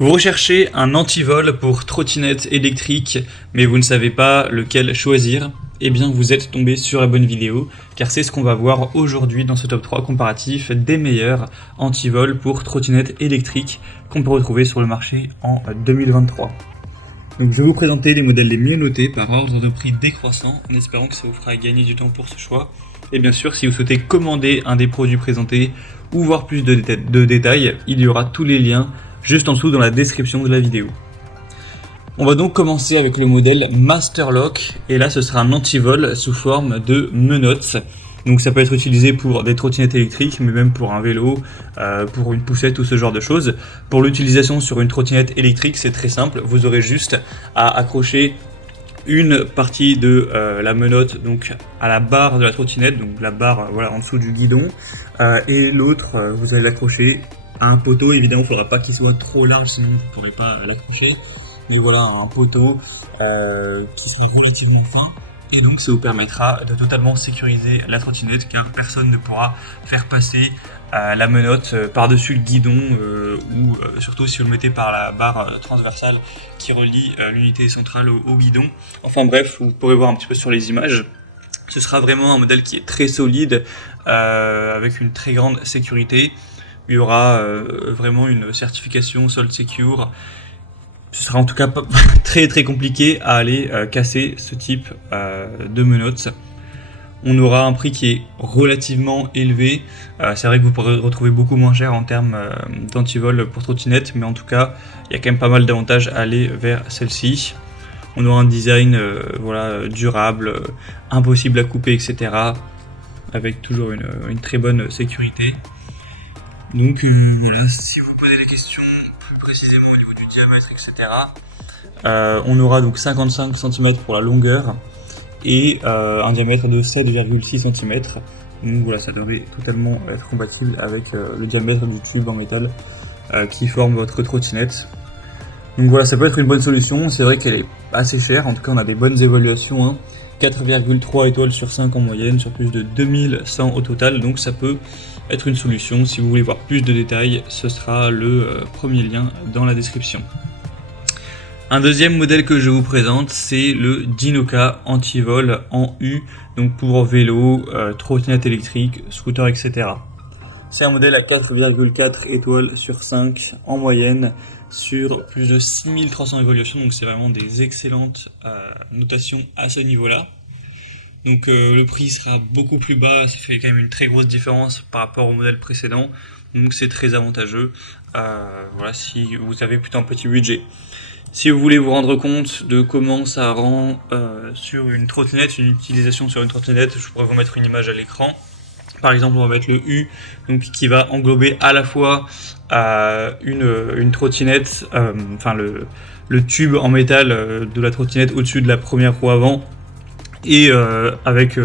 Vous recherchez un antivol pour trottinette électrique, mais vous ne savez pas lequel choisir? Eh bien, vous êtes tombé sur la bonne vidéo, car c'est ce qu'on va voir aujourd'hui dans ce top 3 comparatif des meilleurs antivols pour trottinette électrique qu'on peut retrouver sur le marché en 2023. Donc, je vais vous présenter les modèles les mieux notés par ordre de prix décroissant, en espérant que ça vous fera gagner du temps pour ce choix. Et bien sûr, si vous souhaitez commander un des produits présentés ou voir plus de détails, il y aura tous les liens juste en dessous dans la description de la vidéo. On va donc commencer avec le modèle Masterlock, et là ce sera un antivol sous forme de menottes. Donc ça peut être utilisé pour des trottinettes électriques, mais même pour un vélo, pour une poussette ou ce genre de choses. Pour l'utilisation sur une trottinette électrique, c'est très simple, vous aurez juste à accrocher une partie de la menotte donc à la barre de la trottinette, donc la barre voilà, en dessous du guidon, et l'autre vous allez l'accrocher à un poteau. Évidemment, il ne faudra pas qu'il soit trop large, sinon vous ne pourrez pas l'accrocher. Mais voilà, un poteau qui soit relativement fin. Et donc, ça vous permettra de totalement sécuriser la trottinette, car personne ne pourra faire passer la menotte par-dessus le guidon, ou surtout si vous le mettez par la barre transversale qui relie l'unité centrale au guidon. Enfin bref, vous pourrez voir un petit peu sur les images. Ce sera vraiment un modèle qui est très solide, avec une très grande sécurité. Il y aura vraiment une certification Salt Secure. Ce sera en tout cas très très compliqué à aller casser ce type de menottes. On aura un prix qui est relativement élevé. C'est vrai que vous pourrez retrouver beaucoup moins cher en termes d'antivol pour trottinette, mais en tout cas, il y a quand même pas mal d'avantages à aller vers celle-ci. On aura un design voilà, durable, impossible à couper, etc. avec toujours une très bonne sécurité. Donc voilà, si vous posez des questions plus précisément au niveau du diamètre, etc., on aura donc 55 cm pour la longueur et un diamètre de 7,6 cm. Donc voilà, ça devrait totalement être compatible avec le diamètre du tube en métal qui forme votre trottinette. Donc voilà, ça peut être une bonne solution. C'est vrai qu'elle est assez chère, en tout cas on a des bonnes évaluations, hein. 4,3 étoiles sur 5 en moyenne, sur plus de 2100 au total, donc ça peut être une solution. Si vous voulez voir plus de détails, ce sera le premier lien dans la description. Un deuxième modèle que je vous présente, c'est le Dinoka Antivol en U, donc pour vélo, trottinette électrique, scooter, etc. C'est un modèle à 4,4 étoiles sur 5 en moyenne, sur plus de 6300 évaluations, donc c'est vraiment des excellentes notations à ce niveau-là. Donc le prix sera beaucoup plus bas, ça fait quand même une très grosse différence par rapport au modèle précédent, donc c'est très avantageux, voilà, si vous avez plutôt un petit budget. Si vous voulez vous rendre compte de comment ça rend sur une trottinette, une utilisation sur une trottinette, je pourrais vous mettre une image à l'écran. Par exemple, on va mettre le U, donc qui va englober à la fois une trottinette, enfin le tube en métal de la trottinette au-dessus de la première roue avant, et avec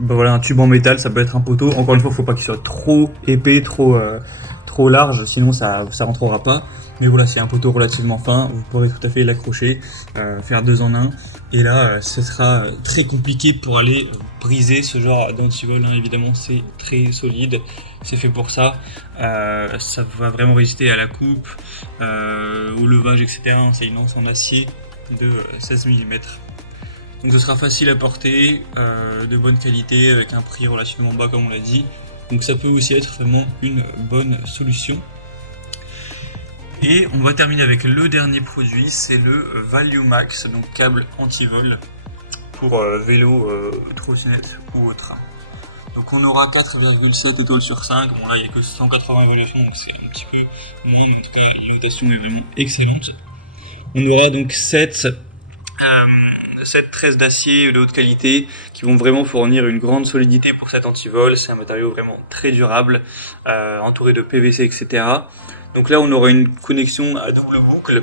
voilà, un tube en métal. Ça peut être un poteau. Encore une fois, il ne faut pas qu'il soit trop épais, trop large, sinon ça rentrera pas. Mais voilà, c'est un poteau relativement fin, vous pourrez tout à fait l'accrocher, faire 2 en 1. Et là, ce sera très compliqué pour aller briser ce genre d'antivol, hein. Évidemment, c'est très solide, c'est fait pour ça. Ça va vraiment résister à la coupe, au levage, etc. C'est une anse en acier de 16 mm. Donc ce sera facile à porter, de bonne qualité, avec un prix relativement bas comme on l'a dit. Donc ça peut aussi être vraiment une bonne solution. Et on va terminer avec le dernier produit, c'est le ValueMax, donc câble antivol pour vélo, trottinette ou autre. Donc on aura 4,7 étoiles sur 5, bon là il n'y a que 180 évaluations, donc c'est un petit peu moins, mais en tout cas la notation est vraiment excellente. On aura donc 7 tresses d'acier de haute qualité qui vont vraiment fournir une grande solidité pour cet antivol. C'est un matériau vraiment très durable, entouré de PVC, etc. Donc là on aura une connexion à double boucle.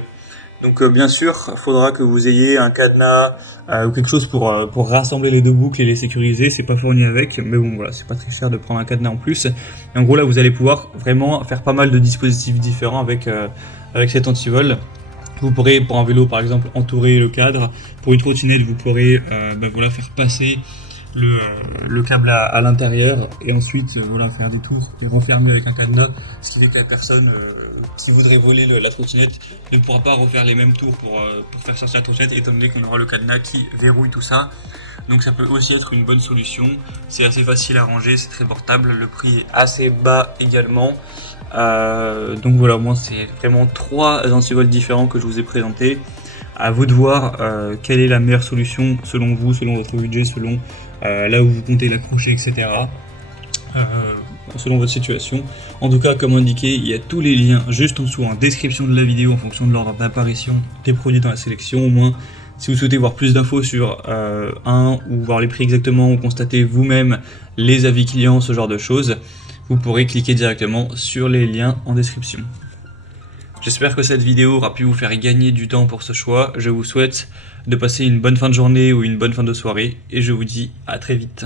Donc bien sûr, il faudra que vous ayez un cadenas ou quelque chose pour rassembler les deux boucles et les sécuriser. C'est pas fourni avec, mais bon voilà, c'est pas très cher de prendre un cadenas en plus. Et en gros là vous allez pouvoir vraiment faire pas mal de dispositifs différents avec cet antivol. Vous pourrez, pour un vélo par exemple, entourer le cadre. Pour une trottinette, vous pourrez voilà, faire passer le câble à l'intérieur et ensuite voilà, faire des tours et renfermer avec un cadenas, ce qui fait que la personne qui voudrait voler la trottinette ne pourra pas refaire les mêmes tours pour faire sortir la trottinette, étant donné qu'on aura le cadenas qui verrouille tout ça. Donc ça peut aussi être une bonne solution, c'est assez facile à ranger, c'est très portable, le prix est assez bas également. Donc voilà, moi c'est vraiment 3 antivols différents que je vous ai présentés. À vous de voir quelle est la meilleure solution selon vous, selon votre budget, selon là où vous comptez l'accrocher, etc. Selon votre situation. En tout cas, comme indiqué, il y a tous les liens juste en dessous en description de la vidéo en fonction de l'ordre d'apparition des produits dans la sélection. Au moins, si vous souhaitez voir plus d'infos sur ou voir les prix exactement, ou constater vous-même les avis clients, ce genre de choses, vous pourrez cliquer directement sur les liens en description. J'espère que cette vidéo aura pu vous faire gagner du temps pour ce choix. Je vous souhaite de passer une bonne fin de journée ou une bonne fin de soirée et je vous dis à très vite.